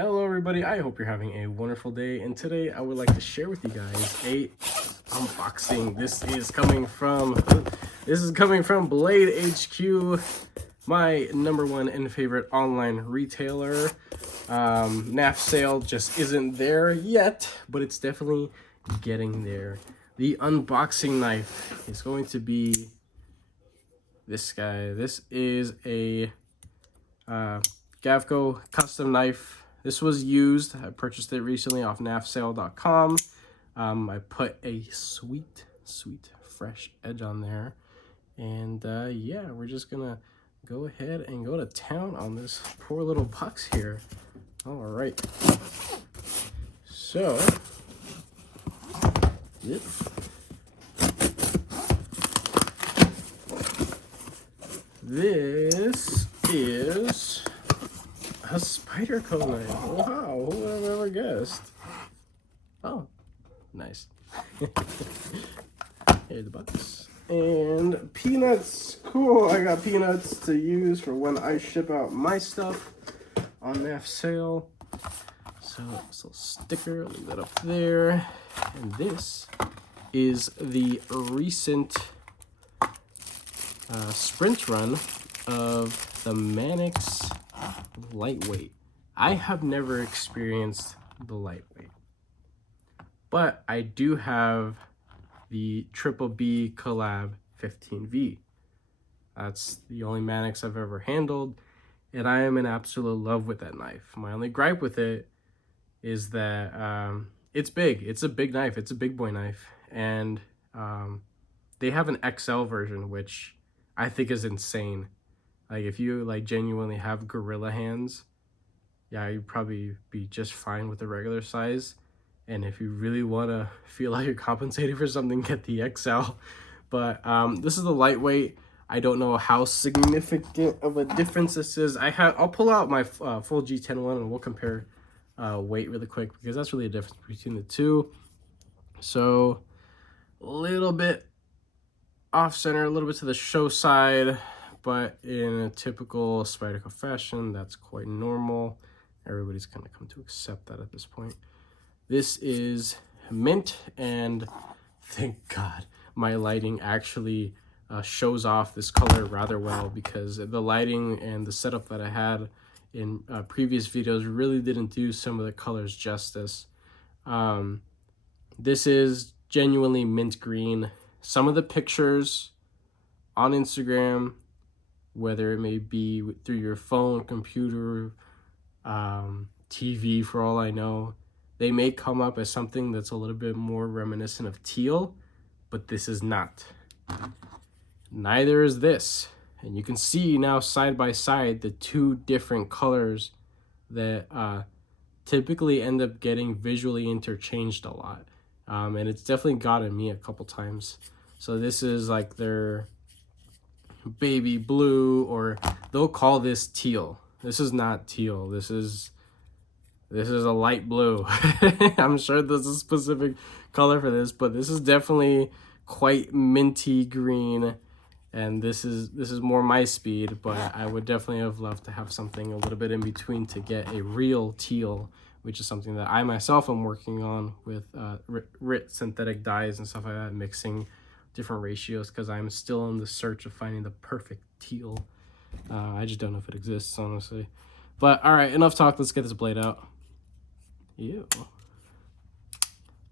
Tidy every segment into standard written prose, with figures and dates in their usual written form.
Hello everybody, I hope you're having a wonderful day, and today I would like to share with you guys a unboxing. This is coming from Blade HQ, my #1 and favorite online retailer. NAF sale just isn't there yet, but it's definitely getting there. The unboxing knife is going to be this guy. This is a Gavco custom knife. This was used. I purchased it recently off nafsale.com. I put a sweet fresh edge on there, and yeah, we're just gonna go ahead and go to town on this poor little box here. All right, so this is a Spyderco knife. Wow, who would have ever guessed? Oh, nice. Here's the box. And peanuts. Cool, I got peanuts to use for when I ship out my stuff on NAF sale. So, this little sticker, leave that up there. And this is the recent sprint run of the Manix lightweight. I have never experienced the lightweight, but I do have the Triple B Collab 15V. That's the only Manix I've ever handled, and I am in absolute love with that knife. My only gripe with it is that it's big. It's a big knife. It's a big boy knife, and they have an XL version, which I think is insane. Like, if you like genuinely have gorilla hands, yeah, you'd probably be just fine with the regular size. And if you really want to feel like you're compensating for something, get the XL. But this is the lightweight. I don't know how significant of a difference this is. I'll pull out my full G10 one and we'll compare weight really quick, because that's really a difference between the two. So a little bit off center, a little bit to the show side, but in a typical Spyderco fashion, that's quite normal. Everybody's kind of come to accept that at this point. This is mint, and thank God my lighting actually shows off this color rather well, because the lighting and the setup that I had in previous videos really didn't do some of the colors justice. This is genuinely mint green. Some of the pictures on Instagram, whether it may be through your phone, computer, TV, for all I know, they may come up as something that's a little bit more reminiscent of teal, but this is not. Neither is this. And you can see now side by side the two different colors that typically end up getting visually interchanged a lot. And it's definitely gotten me a couple times. So this is like their baby blue, or they'll call this teal. This is not teal. This is a light blue. I'm sure there's a specific color for this, but this is definitely quite minty green, and this is more my speed. But I would definitely have loved to have something a little bit in between to get a real teal, which is something that I myself am working on with RIT synthetic dyes and stuff like that, mixing different ratios, because I'm still in the search of finding the perfect teal. I just don't know if it exists, honestly. But all right, enough talk. Let's get this blade out. Ew.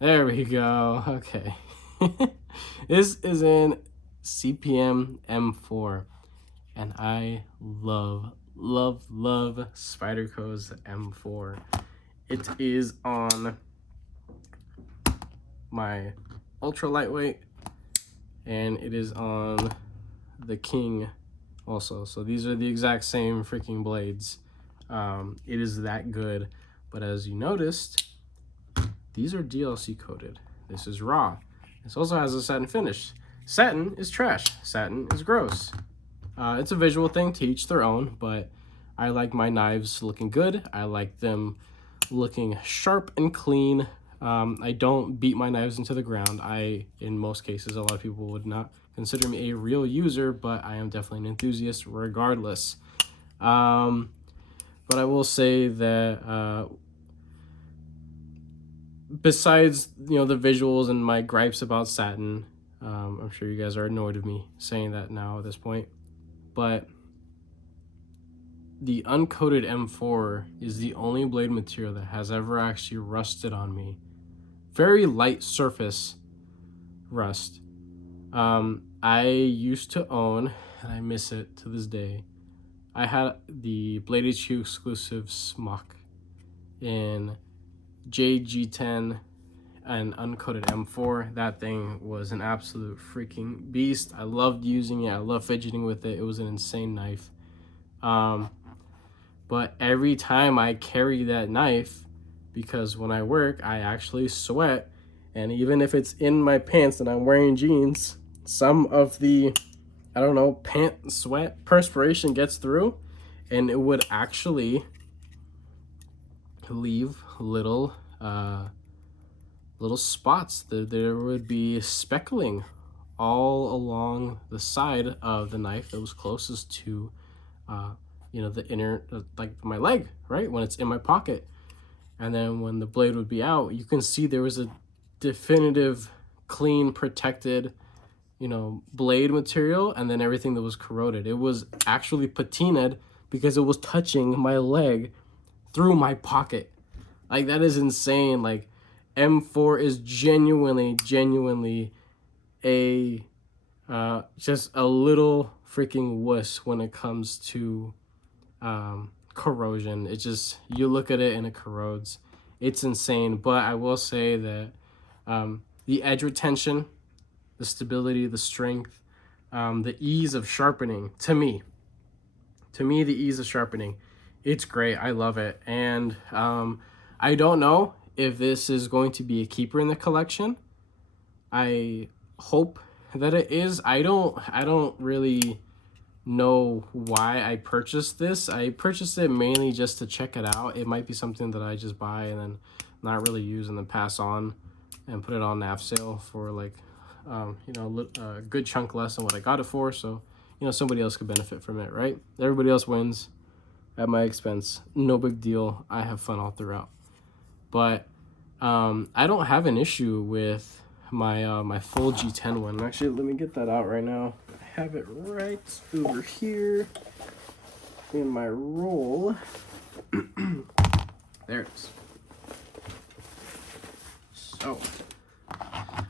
There we go. Okay. This is in CPM M4, and I love Spyderco's M4. It is on my ultra lightweight, and it is on the King also. So these are the exact same freaking blades. It is that good. But as you noticed, these are DLC coated. This is raw. This also has a satin finish. Satin is trash. Satin is gross. It's a visual thing, to each their own, but I like my knives looking good. I like them looking sharp and clean. I don't beat my knives into the ground. In most cases, a lot of people would not consider me a real user, but I am definitely an enthusiast regardless. But I will say that besides, you know, the visuals and my gripes about satin, I'm sure you guys are annoyed of me saying that now at this point, but the uncoated M4 is the only blade material that has ever actually rusted on me. Very light surface rust. I used to own, and I miss it to this day, I had the Blade HQ exclusive Smock in JG10 and uncoated M4. That thing was an absolute freaking beast. I loved using it. I loved fidgeting with it. It was an insane knife. But every time I carry that knife, because when I work, I actually sweat. And even if it's in my pants and I'm wearing jeans, some of the, I don't know, pant sweat perspiration gets through, and it would actually leave little spots. There would be speckling all along the side of the knife that was closest to you know, the inner, like my leg, right, when it's in my pocket. And then when the blade would be out, you can see there was a definitive clean protected, you know, blade material, and then everything that was corroded. It was actually patinaed because it was touching my leg through my pocket. Like, that is insane. Like, M4 is genuinely a just a little freaking wuss when it comes to corrosion. It just, you look at it and it corrodes. It's insane. But I will say that the edge retention, the stability, the strength, the ease of sharpening, to me, the ease of sharpening, it's great. I love it. And I don't know if this is going to be a keeper in the collection. I hope that it is. I don't really know why I purchased this. I purchased it mainly just to check it out. It might be something that I just buy and then not really use and then pass on and put it on NAF sale for like you know, a good chunk less than what I got it for. So, you know, somebody else could benefit from it, right? Everybody else wins at my expense. No big deal. I have fun all throughout. But I don't have an issue with my my full G10 one. Actually, let me get that out right now. I have it right over here in my roll. There it is. So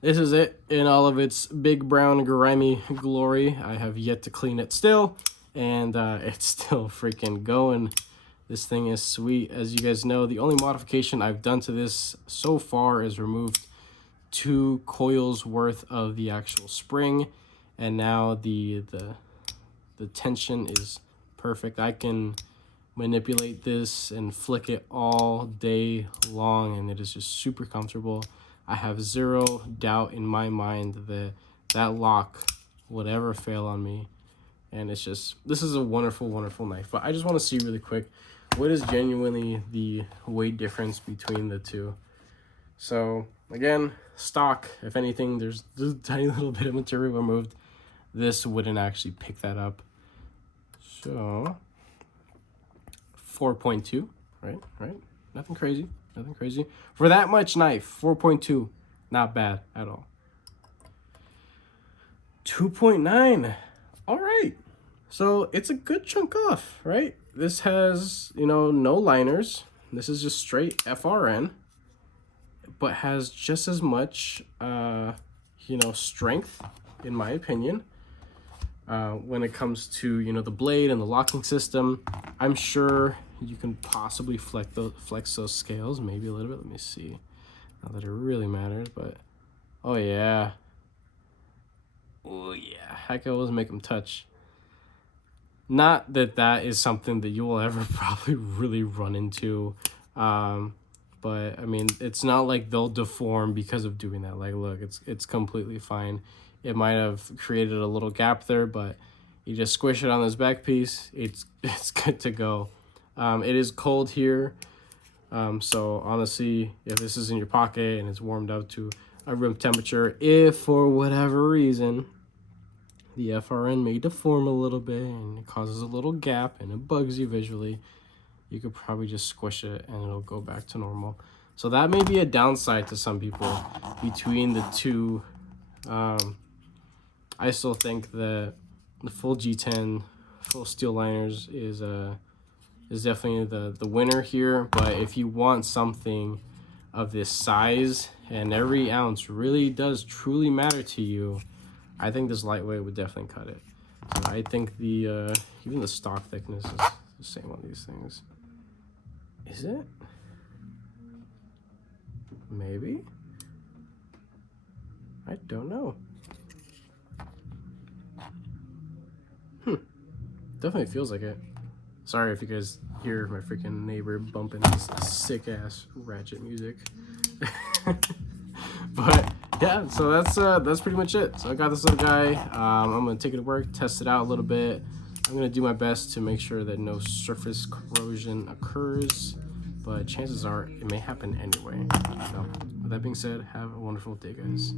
this is it in all of its big brown grimy glory. I have yet to clean it still, and it's still freaking going. This thing is sweet. As you guys know, the only modification I've done to this so far is removed 2 coils worth of the actual spring, and now the tension is perfect. I can manipulate this and flick it all day long, and it is just super comfortable. I have zero doubt in my mind that that lock would ever fail on me. And it's just, this is a wonderful knife. But I just want to see really quick, what is genuinely the weight difference between the two? So again, stock, if anything, there's a tiny little bit of material removed. This wouldn't actually pick that up. So 4.2, right? Nothing crazy. For that much knife, 4.2, not bad at all. 2.9, all right. So it's a good chunk off, right? This has, you know, no liners. This is just straight FRN, but has just as much, you know, strength, in my opinion, when it comes to, you know, the blade and the locking system. I'm sure you can possibly flex those scales maybe a little bit. Let me see. Not that it really matters, but oh yeah. Oh yeah, I can always make them touch. Not that that is something that you will ever probably really run into, but I mean, it's not like they'll deform because of doing that. Like, look, it's completely fine. It might have created a little gap there, but you just squish it on this back piece, it's good to go. It is cold here, so honestly, if this is in your pocket and it's warmed up to a room temperature, if for whatever reason the FRN may deform a little bit and it causes a little gap and it bugs you visually, you could probably just squish it and it'll go back to normal. So that may be a downside to some people between the two. I still think that the full G10 full steel liners is definitely the winner here. But if you want something of this size and every ounce really does truly matter to you, I think this lightweight would definitely cut it. So I think the even the stock thickness is the same on these things. Is it? Maybe. I don't know. Definitely feels like it. Sorry if you guys hear my freaking neighbor bumping this sick ass ratchet music. But yeah, so that's pretty much it. So I got this little guy. I'm gonna take it to work, test it out a little bit. I'm gonna do my best to make sure that no surface corrosion occurs, but chances are it may happen anyway. So with that being said, have a wonderful day, guys.